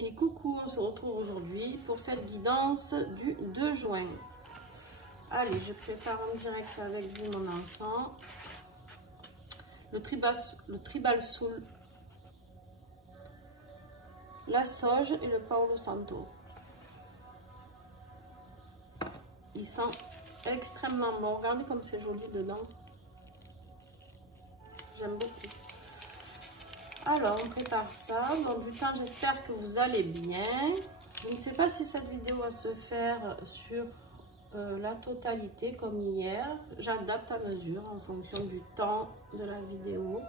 Et coucou, on se retrouve aujourd'hui pour cette guidance du 2 juin. Allez, je prépare en direct avec vous mon encens. Le tribal soul, la sauge et le Palo Santo. Il sent extrêmement bon. Regardez comme c'est joli dedans. J'aime beaucoup. Alors, on prépare ça. Dans du temps, j'espère que vous allez bien. Je ne sais pas si cette vidéo va se faire sur la totalité comme hier. J'adapte à mesure en fonction du temps de la vidéo.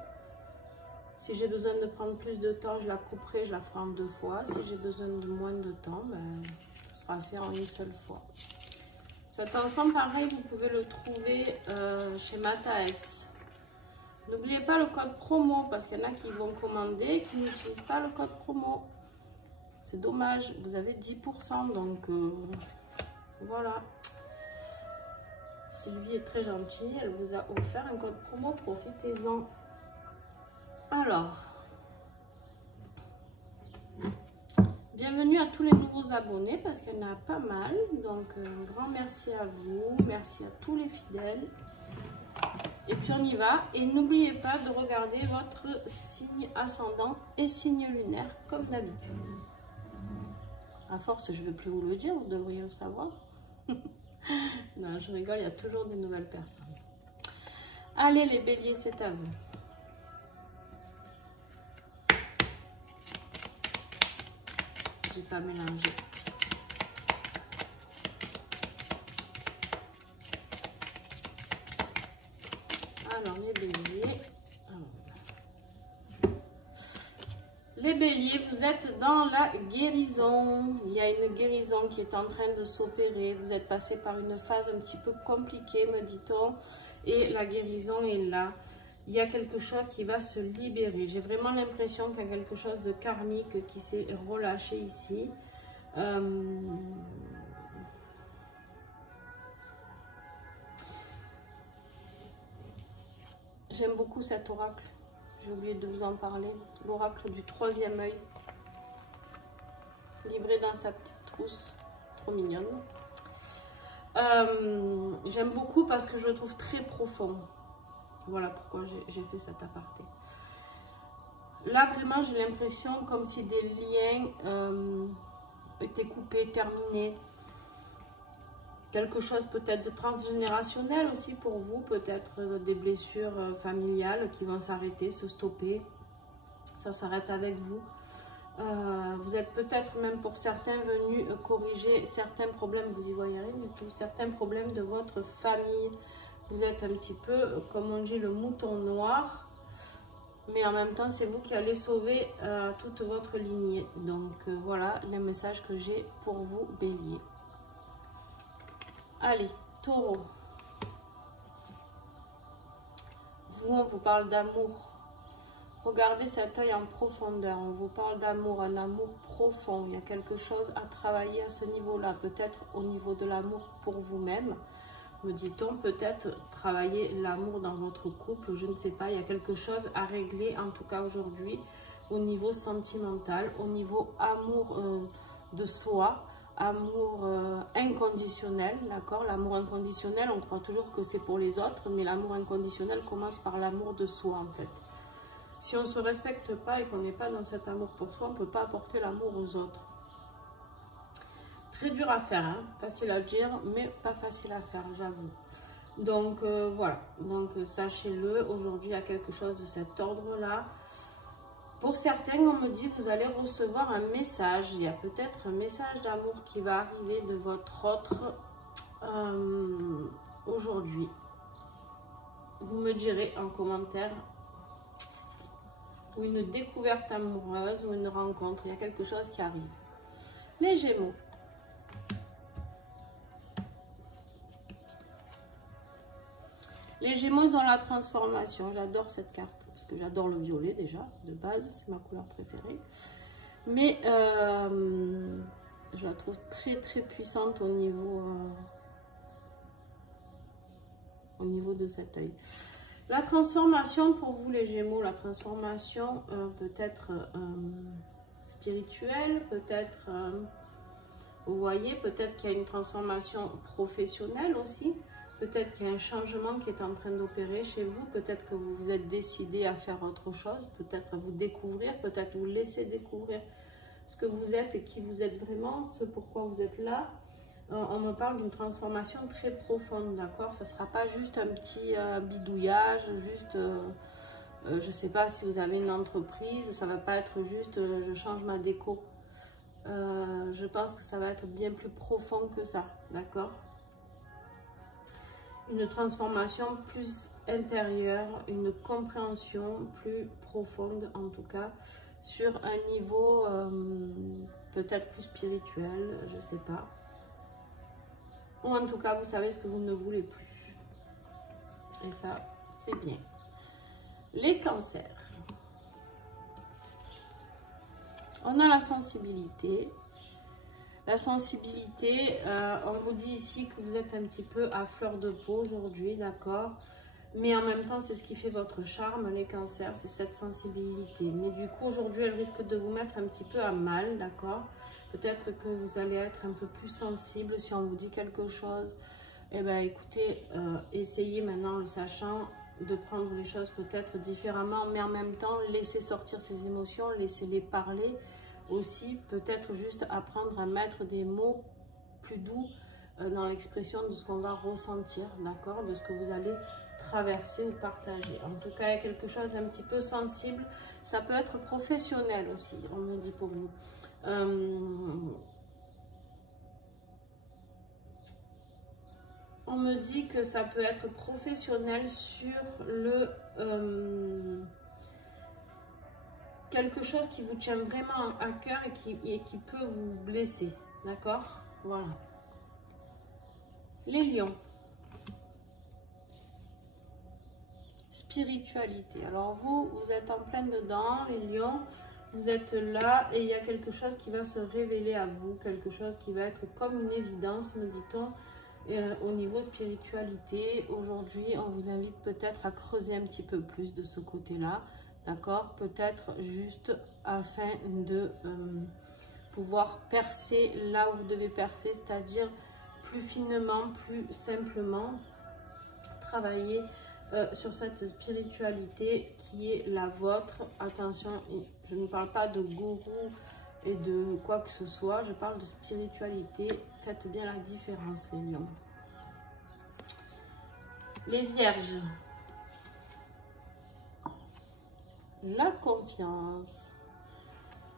Si j'ai besoin de prendre plus de temps, je la couperai, je la ferai en 2 fois. Si j'ai besoin de moins de temps, ben, ce sera fait en une seule fois. Cet ensemble, pareil, vous pouvez le trouver chez Mataes. N'oubliez pas le code promo parce qu'il y en a qui vont commander et qui n'utilisent pas le code promo. C'est dommage, vous avez 10%, donc voilà. Sylvie est très gentille, elle vous a offert un code promo, profitez-en. Alors, bienvenue à tous les nouveaux abonnés parce qu'il y en a pas mal. Donc, un grand merci à vous, merci à tous les fidèles. Et puis on y va. Et n'oubliez pas de regarder votre signe ascendant et signe lunaire comme d'habitude. À force, je ne vais plus vous le dire, vous devriez le savoir. Non, je rigole, il y a toujours des nouvelles personnes. Allez les béliers, c'est à vous. J'ai pas mélangé. Alors les béliers. Les béliers, vous êtes dans la guérison. Il y a une guérison qui est en train de s'opérer. Vous êtes passé par une phase un petit peu compliquée, me dit-on. Et la guérison est là. Il y a quelque chose qui va se libérer. J'ai vraiment l'impression qu'il y a quelque chose de karmique qui s'est relâché ici. J'aime beaucoup cet oracle. J'ai oublié de vous en parler. L'oracle du 3e œil. Livré dans sa petite trousse. Trop mignonne. J'aime beaucoup parce que je le trouve très profond. Voilà pourquoi j'ai fait cet aparté. Là, vraiment, j'ai l'impression comme si des liens étaient coupés, terminés. Quelque chose peut-être de transgénérationnel aussi pour vous, peut-être des blessures familiales qui vont s'arrêter, se stopper. Ça s'arrête avec vous. Vous êtes peut-être même pour certains venus corriger certains problèmes, vous y voyez rien du tout, certains problèmes de votre famille. Vous êtes un petit peu, comme on dit, le mouton noir. Mais en même temps, c'est vous qui allez sauver toute votre lignée. Donc voilà les messages que j'ai pour vous, bélier. Allez, taureau. Vous, on vous parle d'amour. Regardez cet œil en profondeur. On vous parle d'amour, un amour profond. Il y a quelque chose à travailler à ce niveau-là. Peut-être au niveau de l'amour pour vous-même. Me dit-on, peut-être travailler l'amour dans votre couple. Je ne sais pas. Il y a quelque chose à régler, en tout cas aujourd'hui, au niveau sentimental, au niveau amour de soi. Amour inconditionnel, d'accord? L'amour inconditionnel, on croit toujours que c'est pour les autres, mais l'amour inconditionnel commence par l'amour de soi, en fait. Si on ne se respecte pas et qu'on n'est pas dans cet amour pour soi, on ne peut pas apporter l'amour aux autres. Très dur à faire, hein? Facile à dire, mais pas facile à faire, j'avoue. Donc, voilà. Donc, sachez-le, aujourd'hui, il y a quelque chose de cet ordre-là. Pour certains, on me dit, vous allez recevoir un message. Il y a peut-être un message d'amour qui va arriver de votre autre aujourd'hui. Vous me direz en commentaire. Ou une découverte amoureuse ou une rencontre. Il y a quelque chose qui arrive. Les Gémeaux. Les Gémeaux, ils ont la transformation. J'adore cette carte. Parce que j'adore le violet déjà, de base, c'est ma couleur préférée. Mais je la trouve très très puissante au niveau de cet œil. La transformation pour vous les Gémeaux, la transformation peut être spirituel, peut-être, vous voyez, peut-être qu'il y a une transformation professionnelle aussi. Peut-être qu'il y a un changement qui est en train d'opérer chez vous. Peut-être que vous vous êtes décidé à faire autre chose. Peut-être vous découvrir, peut-être vous laisser découvrir ce que vous êtes et qui vous êtes vraiment, ce pourquoi vous êtes là. On me parle d'une transformation très profonde, d'accord? Ça ne sera pas juste un petit bidouillage, juste, je ne sais pas si vous avez une entreprise, ça ne va pas être juste je change ma déco. Je pense que ça va être bien plus profond que ça, d'accord? Une transformation plus intérieure, une compréhension plus profonde en tout cas, sur un niveau peut-être plus spirituel, je ne sais pas. Ou en tout cas, vous savez ce que vous ne voulez plus. Et ça, c'est bien. Les cancers. On a la sensibilité. La sensibilité, on vous dit ici que vous êtes un petit peu à fleur de peau aujourd'hui, d'accord? Mais en même temps, c'est ce qui fait votre charme, les cancers, c'est cette sensibilité. Mais du coup, aujourd'hui, elle risque de vous mettre un petit peu à mal, d'accord? Peut-être que vous allez être un peu plus sensible si on vous dit quelque chose. Eh bien, écoutez, essayez maintenant, le sachant, de prendre les choses peut-être différemment, mais en même temps, laissez sortir ces émotions, laissez-les parler. Aussi, peut-être juste apprendre à mettre des mots plus doux dans l'expression de ce qu'on va ressentir, d'accord? De ce que vous allez traverser ou partager. En tout cas, il y a quelque chose d'un petit peu sensible. Ça peut être professionnel aussi, on me dit pour vous. On me dit que ça peut être professionnel sur le... quelque chose qui vous tient vraiment à cœur et qui peut vous blesser, d'accord? Voilà. Les lions. Spiritualité. Alors vous êtes en plein dedans, les lions. Vous êtes là et il y a quelque chose qui va se révéler à vous, quelque chose qui va être comme une évidence, me dit-on, au niveau spiritualité. Aujourd'hui, on vous invite peut-être à creuser un petit peu plus de ce côté-là. D'accord? Peut-être juste afin de pouvoir percer là où vous devez percer, c'est-à-dire plus finement, plus simplement, travailler sur cette spiritualité qui est la vôtre. Attention, je ne parle pas de gourou et de quoi que ce soit, je parle de spiritualité. Faites bien la différence, les lions. Les vierges. La confiance.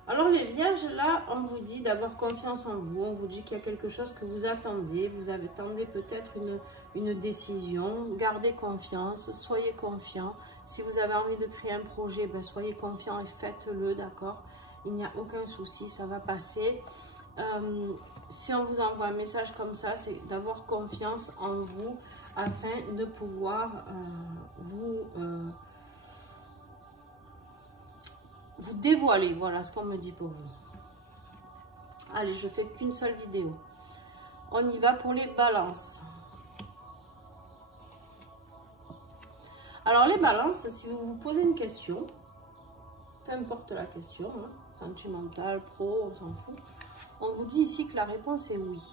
Alors les vierges, là, on vous dit d'avoir confiance en vous. On vous dit qu'il y a quelque chose que vous attendez. Vous attendez peut-être une décision. Gardez confiance, soyez confiant. Si vous avez envie de créer un projet, ben, soyez confiant et faites-le, d'accord? Il n'y a aucun souci, ça va passer. Si on vous envoie un message comme ça, c'est d'avoir confiance en vous afin de pouvoir vous dévoiler. Voilà ce qu'on me dit pour vous. Allez, je fais qu'une seule vidéo. On y va pour les balances. Alors les balances, si vous vous posez une question, peu importe la question, hein, sentimentale, pro, on s'en fout, on vous dit ici que la réponse est oui.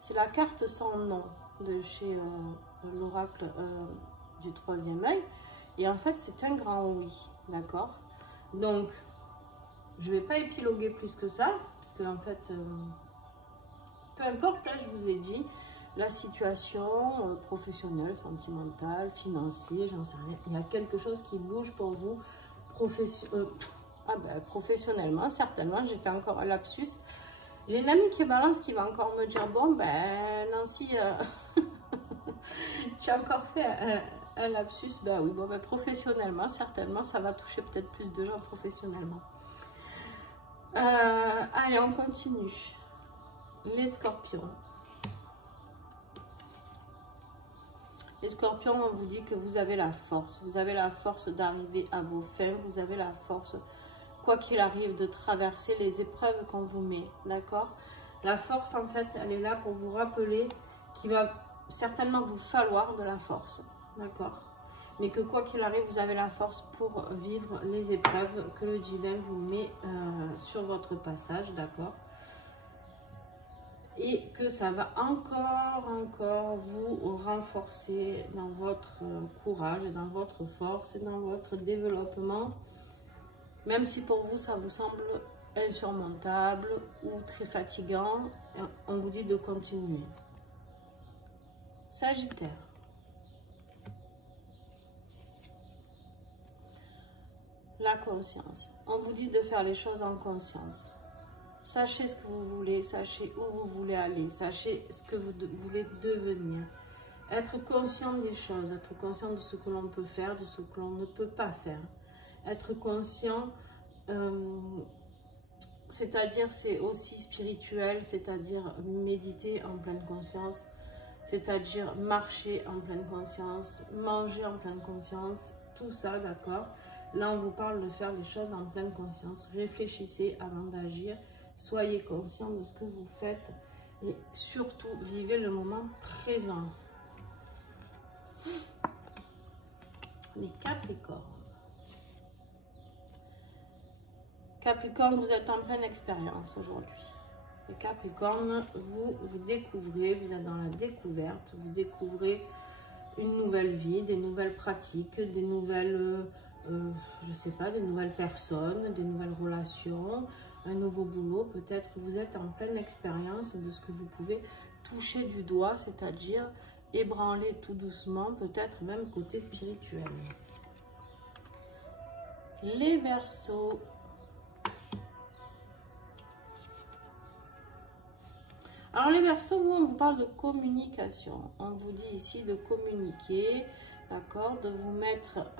C'est la carte sans nom de chez l'oracle du troisième œil. Et en fait, c'est un grand oui, d'accord? Donc, je ne vais pas épiloguer plus que ça, parce que en fait, peu importe, hein, je vous ai dit, la situation professionnelle, sentimentale, financière, j'en sais rien. Il y a quelque chose qui bouge pour vous professionnellement, certainement. J'ai fait encore un lapsus. J'ai une amie qui est balance qui va encore me dire, bon, ben Nancy, tu as encore fait un lapsus. Ben oui, bon, ben, professionnellement, certainement, ça va toucher peut-être plus de gens professionnellement. Allez, on continue. Les scorpions. Les scorpions, on vous dit que vous avez la force. Vous avez la force d'arriver à vos fins. Vous avez la force, quoi qu'il arrive, de traverser les épreuves qu'on vous met. D'accord? La force, en fait, elle est là pour vous rappeler qu'il va certainement vous falloir de la force. D'accord? mais que quoi qu'il arrive, vous avez la force pour vivre les épreuves que le divin vous met sur votre passage, d'accord? Et que ça va encore vous renforcer dans votre courage, dans votre force et dans votre développement, même si pour vous ça vous semble insurmontable ou très fatigant, on vous dit de continuer. Sagittaire. La conscience. On vous dit de faire les choses en conscience. Sachez ce que vous voulez, sachez où vous voulez aller, sachez ce que vous voulez devenir. Être conscient des choses, être conscient de ce que l'on peut faire, de ce que l'on ne peut pas faire. Être conscient, c'est-à-dire c'est aussi spirituel, c'est-à-dire méditer en pleine conscience, c'est-à-dire marcher en pleine conscience, manger en pleine conscience, tout ça, d'accord? Là, on vous parle de faire les choses en pleine conscience. Réfléchissez avant d'agir. Soyez conscient de ce que vous faites et surtout, vivez le moment présent. Les Capricornes. Capricorne, vous êtes en pleine expérience aujourd'hui. Les Capricornes, vous découvrez, vous êtes dans la découverte, vous découvrez une nouvelle vie, des nouvelles pratiques, des nouvelles, je sais pas, des nouvelles personnes, des nouvelles relations, un nouveau boulot. Peut-être vous êtes en pleine expérience de ce que vous pouvez toucher du doigt, c'est-à-dire ébranler tout doucement, peut-être même côté spirituel. Les Verseaux. Alors les Verseaux, vous, on vous parle de communication. On vous dit ici de communiquer, d'accord, de vous mettre,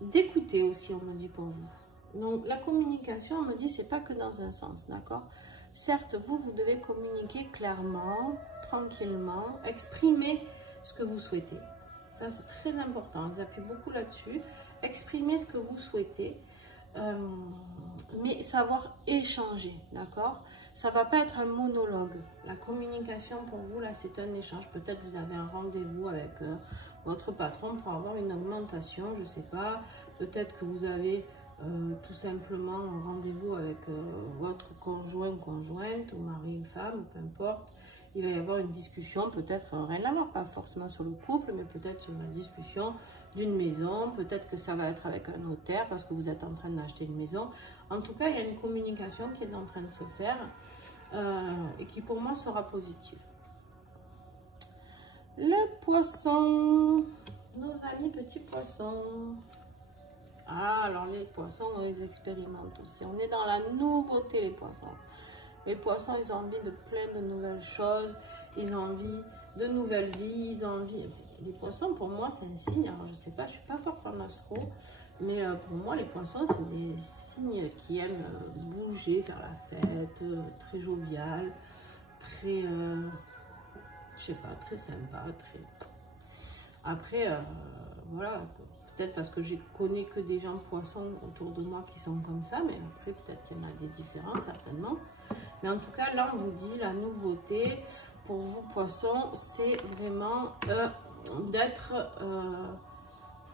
d'écouter aussi, on me dit pour vous. Donc la communication, on me dit, c'est pas que dans un sens, d'accord. Certes, vous devez communiquer clairement, tranquillement, exprimer ce que vous souhaitez. Ça, c'est très important. Ils appuient beaucoup là-dessus. Exprimer ce que vous souhaitez. Mais savoir échanger, d'accord? Ça va pas être un monologue. La communication pour vous, là, c'est un échange. Peut-être vous avez un rendez-vous avec votre patron pour avoir une augmentation, je sais pas. Peut-être que vous avez tout simplement un rendez-vous avec votre conjoint, conjointe, ou mari, femme, peu importe. Il va y avoir une discussion, peut-être rien à voir, pas forcément sur le couple, mais peut-être sur la discussion d'une maison. Peut-être que ça va être avec un notaire parce que vous êtes en train d'acheter une maison. En tout cas, il y a une communication qui est en train de se faire et qui pour moi sera positive. Le poisson, nos amis petits poissons. Ah, alors les poissons, on les expérimente aussi. On est dans la nouveauté, les poissons. Les poissons, ils ont envie de plein de nouvelles choses. Ils ont envie de nouvelles vies. Ils ont envie... Les poissons, pour moi, c'est un signe. Alors, je sais pas, je suis pas forte en astro. Mais pour moi, les poissons, c'est des signes qui aiment bouger, faire la fête, très jovial, très... je sais pas, très sympa, très... Après, voilà... Peut-être parce que je connais que des gens poissons autour de moi qui sont comme ça, mais après peut-être qu'il y en a des différences certainement. Mais en tout cas, là on vous dit la nouveauté pour vous poissons, c'est vraiment d'être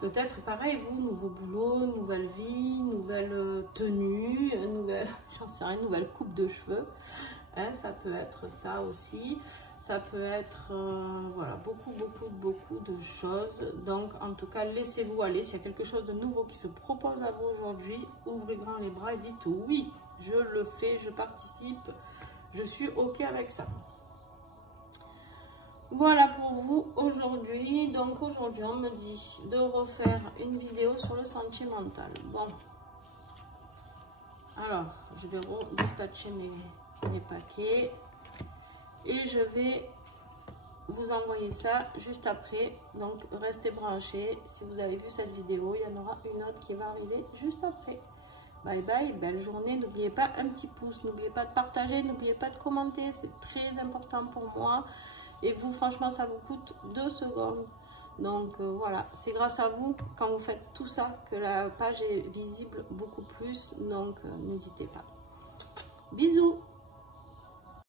peut-être pareil, vous, nouveau boulot, nouvelle vie, nouvelle tenue, nouvelle, j'en sais rien, nouvelle coupe de cheveux. Hein, ça peut être ça aussi. Ça peut être, voilà, beaucoup de choses. Donc, en tout cas, laissez-vous aller. S'il y a quelque chose de nouveau qui se propose à vous aujourd'hui, ouvrez grand les bras et dites oui, je le fais, je participe, je suis OK avec ça. Voilà pour vous aujourd'hui. Donc, aujourd'hui, on me dit de refaire une vidéo sur le sentimental. Bon. Alors, je vais redispatcher mes paquets. Et je vais vous envoyer ça juste après. Donc, restez branchés. Si vous avez vu cette vidéo, il y en aura une autre qui va arriver juste après. Bye bye, belle journée. N'oubliez pas un petit pouce. N'oubliez pas de partager. N'oubliez pas de commenter. C'est très important pour moi. Et vous, franchement, ça vous coûte 2 secondes. Donc, voilà. C'est grâce à vous, quand vous faites tout ça, que la page est visible beaucoup plus. Donc, n'hésitez pas. Bisous.